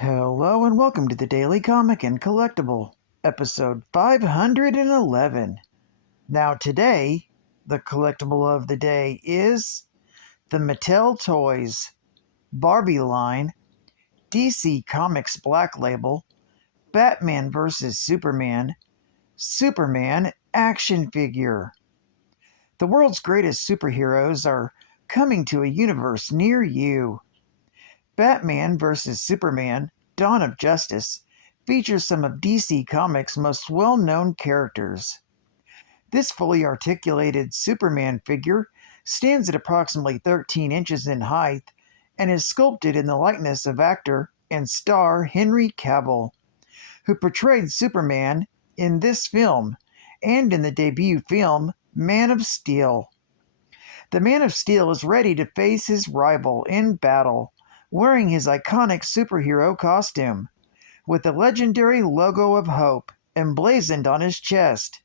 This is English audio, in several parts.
Hello and welcome to the Daily Comic and Collectible, episode 511. Now today, the collectible of the day is the Mattel Toys Barbie line, DC Comics Black Label, Batman vs. Superman, Superman action figure. The world's greatest superheroes are coming to a universe near you. Batman vs. Superman Dawn of Justice features some of DC Comics' most well-known characters. This fully articulated Superman figure stands at approximately 13 inches in height and is sculpted in the likeness of actor and star Henry Cavill, who portrayed Superman in this film and in the debut film Man of Steel. The Man of Steel is ready to face his rival in battle, wearing his iconic superhero costume, with the legendary logo of Hope emblazoned on his chest,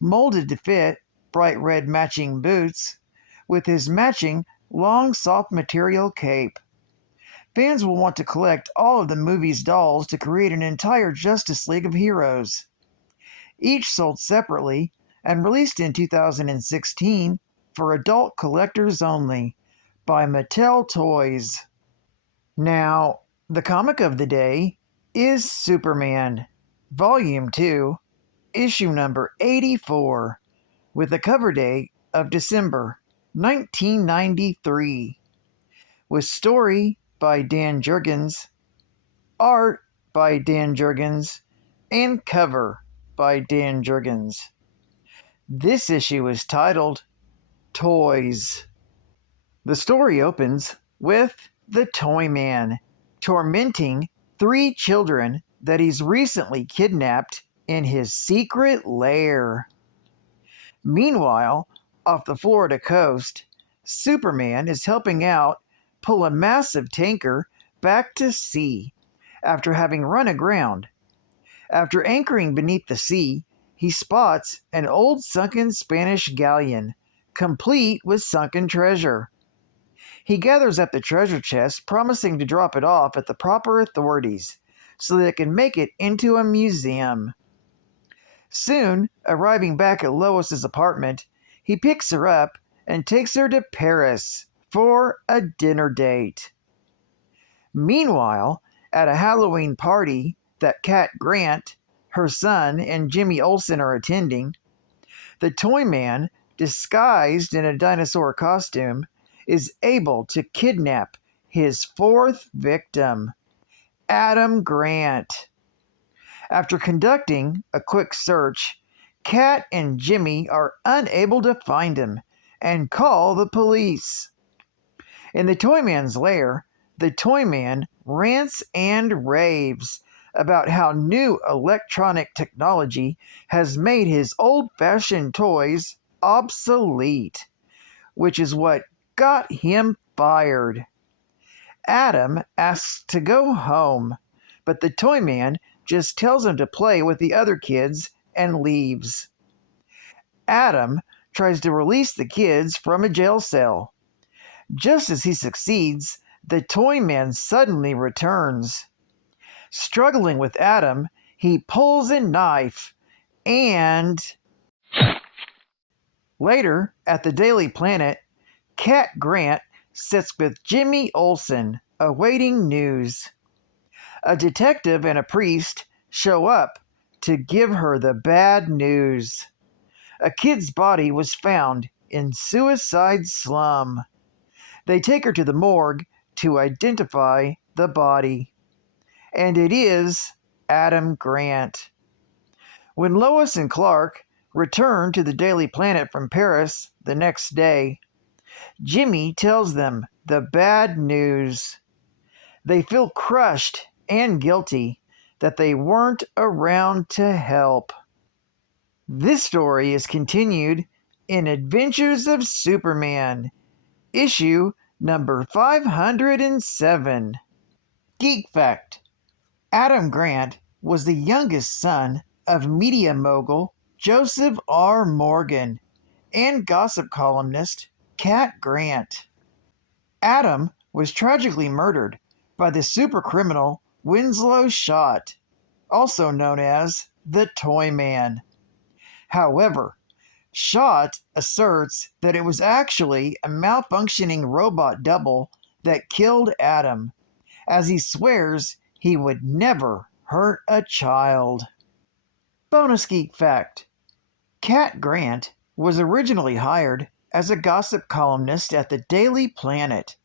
molded to fit bright red matching boots, with his matching long soft material cape. Fans will want to collect all of the movie's dolls to create an entire Justice League of heroes, each sold separately and released in 2016 for adult collectors only by Mattel Toys. Now, the comic of the day is Superman, Volume 2, Issue number 84, with a cover date of December 1993, with story by Dan Jurgens, art by Dan Jurgens, and cover by Dan Jurgens. This issue is titled Toys. The story opens with the Toy Man tormenting 3 children that he's recently kidnapped in his secret lair. Meanwhile, off the Florida coast, Superman is helping out pull a massive tanker back to sea after having run aground. After anchoring beneath the sea, he spots an old sunken Spanish galleon, complete with sunken treasure. He gathers up the treasure chest, promising to drop it off at the proper authorities so that it can make it into a museum. Soon, arriving back at Lois's apartment, he picks her up and takes her to Paris for a dinner date. Meanwhile, at a Halloween party that Cat Grant, her son, and Jimmy Olsen are attending, the Toy Man, disguised in a dinosaur costume, is able to kidnap his 4th victim, Adam Grant. After conducting a quick search, Cat and Jimmy are unable to find him and call the police. In the Toy Man's lair, the Toy Man rants and raves about how new electronic technology has made his old-fashioned toys obsolete, which is what got him fired. Adam asks to go home, but the Toy Man just tells him to play with the other kids and leaves. Adam tries to release the kids from a jail cell. Just as he succeeds, the Toy Man suddenly returns. Struggling with Adam, he pulls a knife and... Later, at the Daily Planet, Cat Grant sits with Jimmy Olsen, awaiting news. A detective and a priest show up to give her the bad news. A kid's body was found in Suicide Slum. They take her to the morgue to identify the body. And it is Adam Grant. When Lois and Clark return to the Daily Planet from Paris the next day, Jimmy tells them the bad news. They feel crushed and guilty that they weren't around to help. This story is continued in Adventures of Superman, issue number 507. Geek Fact: Adam Grant was the youngest son of media mogul Joseph R. Morgan and gossip columnist Cat Grant. Adam was tragically murdered by the supercriminal Winslow Schott, also known as the Toy Man. However, Schott asserts that it was actually a malfunctioning robot double that killed Adam, as he swears he would never hurt a child. Bonus geek fact: Cat Grant was originally hired as a gossip columnist at the Daily Planet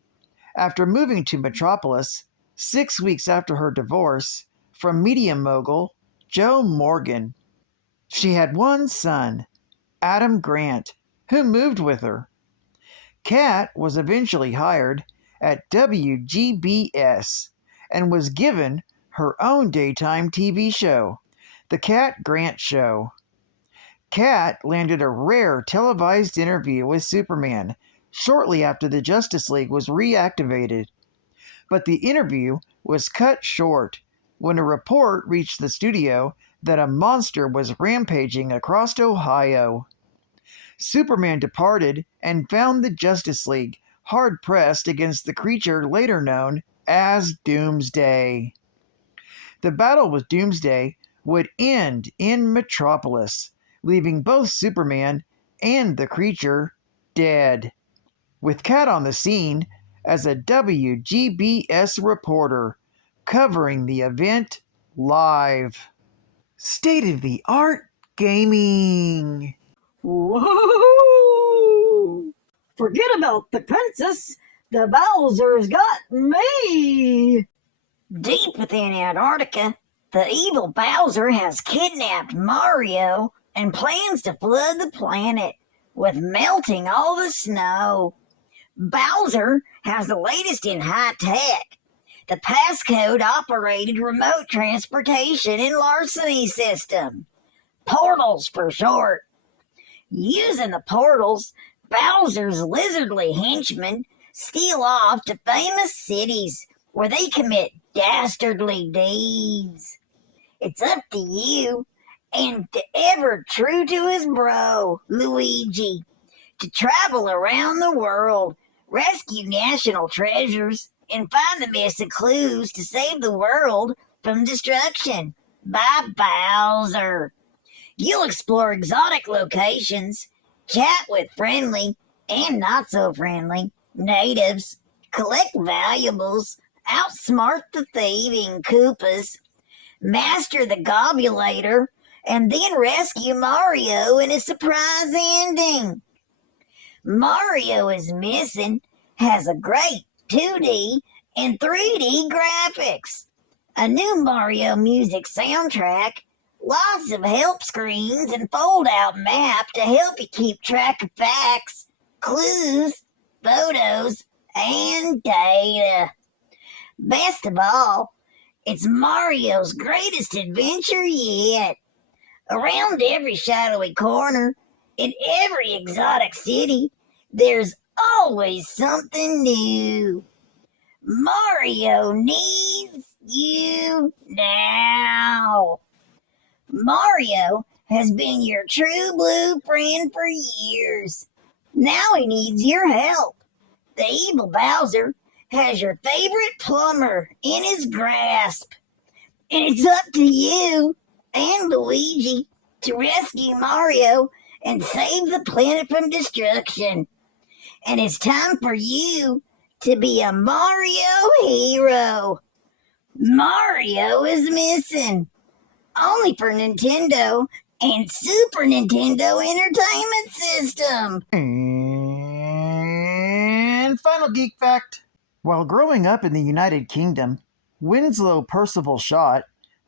after moving to Metropolis 6 weeks after her divorce from media mogul Joe Morgan. She had one son, Adam Grant, who moved with her. Cat was eventually hired at WGBS and was given her own daytime TV show, The Cat Grant Show. Cat landed a rare televised interview with Superman shortly after the Justice League was reactivated. But the interview was cut short when a report reached the studio that a monster was rampaging across Ohio. Superman departed and found the Justice League hard-pressed against the creature later known as Doomsday. The battle with Doomsday would end in Metropolis, leaving both Superman and the creature dead, with Cat on the scene as a WGBS reporter covering the event live. State-of-the-art gaming. Whoa! Forget about the princess. The Bowser's got me. Deep within Antarctica, the evil Bowser has kidnapped Mario and plans to flood the planet with melting all the snow. Bowser has the latest in high tech, the passcode operated remote transportation and larceny system. Portals for short. Using the portals, Bowser's lizardly henchmen steal off to famous cities where they commit dastardly deeds. It's up to you, and to ever true to his bro, Luigi, to travel around the world, rescue national treasures, and find the missing clues to save the world from destruction by Bowser. You'll explore exotic locations, chat with friendly and not so friendly natives, collect valuables, outsmart the thieving Koopas, master the Gobulator, and then rescue Mario in a surprise ending. Mario is Missing has a great 2D and 3D graphics, a new Mario music soundtrack, lots of help screens and fold-out map to help you keep track of facts, clues, photos, and data. Best of all, it's Mario's greatest adventure yet. Around every shadowy corner, in every exotic city, there's always something new. Mario needs you now. Mario has been your true blue friend for years. Now he needs your help. The evil Bowser has your favorite plumber in his grasp. And it's up to you and Luigi to rescue Mario and save the planet from destruction. And it's time for you to be a Mario hero. Mario is Missing. Only for Nintendo and Super Nintendo Entertainment System. And final geek fact: while growing up in the United Kingdom, Winslow Percival Schott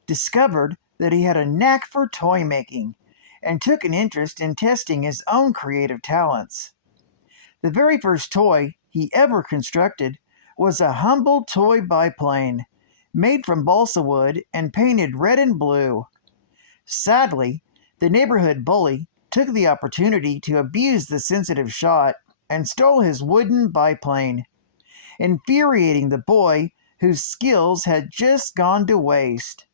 discovered that he had a knack for toy making and took an interest in testing his own creative talents. The very first toy he ever constructed was a humble toy biplane made from balsa wood and painted red and blue. Sadly, the neighborhood bully took the opportunity to abuse the sensitive Schott and stole his wooden biplane, infuriating the boy whose skills had just gone to waste.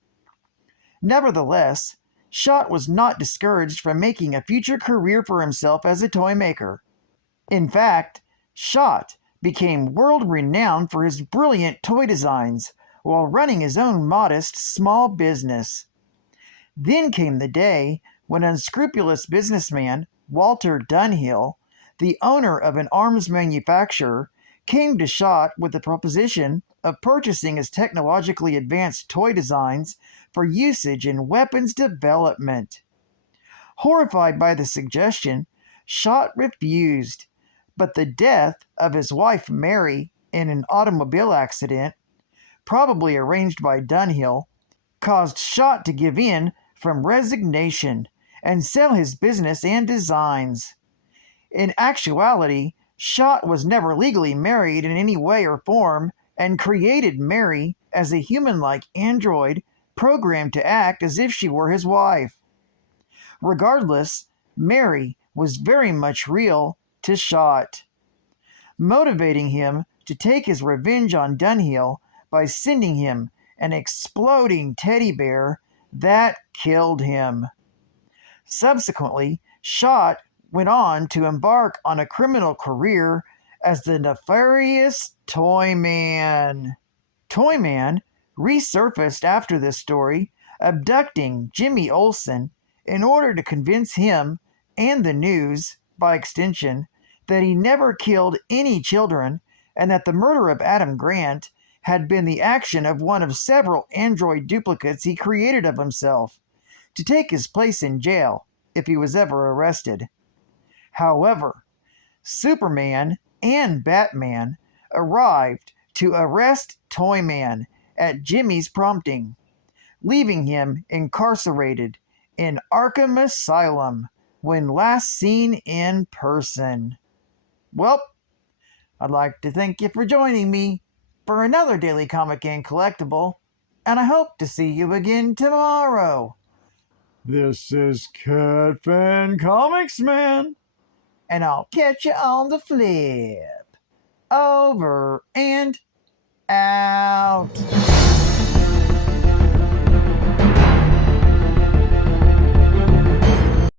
Nevertheless, Schott was not discouraged from making a future career for himself as a toy maker. In fact, Schott became world-renowned for his brilliant toy designs, while running his own modest small business. Then came the day when unscrupulous businessman Walter Dunhill, the owner of an arms manufacturer, came to Schott with the proposition of purchasing his technologically advanced toy designs for usage in weapons development. Horrified by the suggestion, Schott refused, but the death of his wife Mary in an automobile accident, probably arranged by Dunhill, caused Schott to give in from resignation and sell his business and designs. In actuality, Schott was never legally married in any way or form and created Mary as a human-like android programmed to act as if she were his wife. Regardless, Mary was very much real to Schott, motivating him to take his revenge on Dunhill by sending him an exploding teddy bear that killed him. Subsequently, Schott went on to embark on a criminal career as the nefarious Toyman. Toyman resurfaced after this story, abducting Jimmy Olsen in order to convince him and the news, by extension, that he never killed any children and that the murder of Adam Grant had been the action of one of several android duplicates he created of himself to take his place in jail if he was ever arrested. However, Superman and Batman arrived to arrest Toyman at Jimmy's prompting, leaving him incarcerated in Arkham Asylum when last seen in person. Well, I'd like to thank you for joining me for another Daily Comic and Collectible, and I hope to see you again tomorrow. This is Catfan Comics Man. And I'll catch you on the flip. Over and out.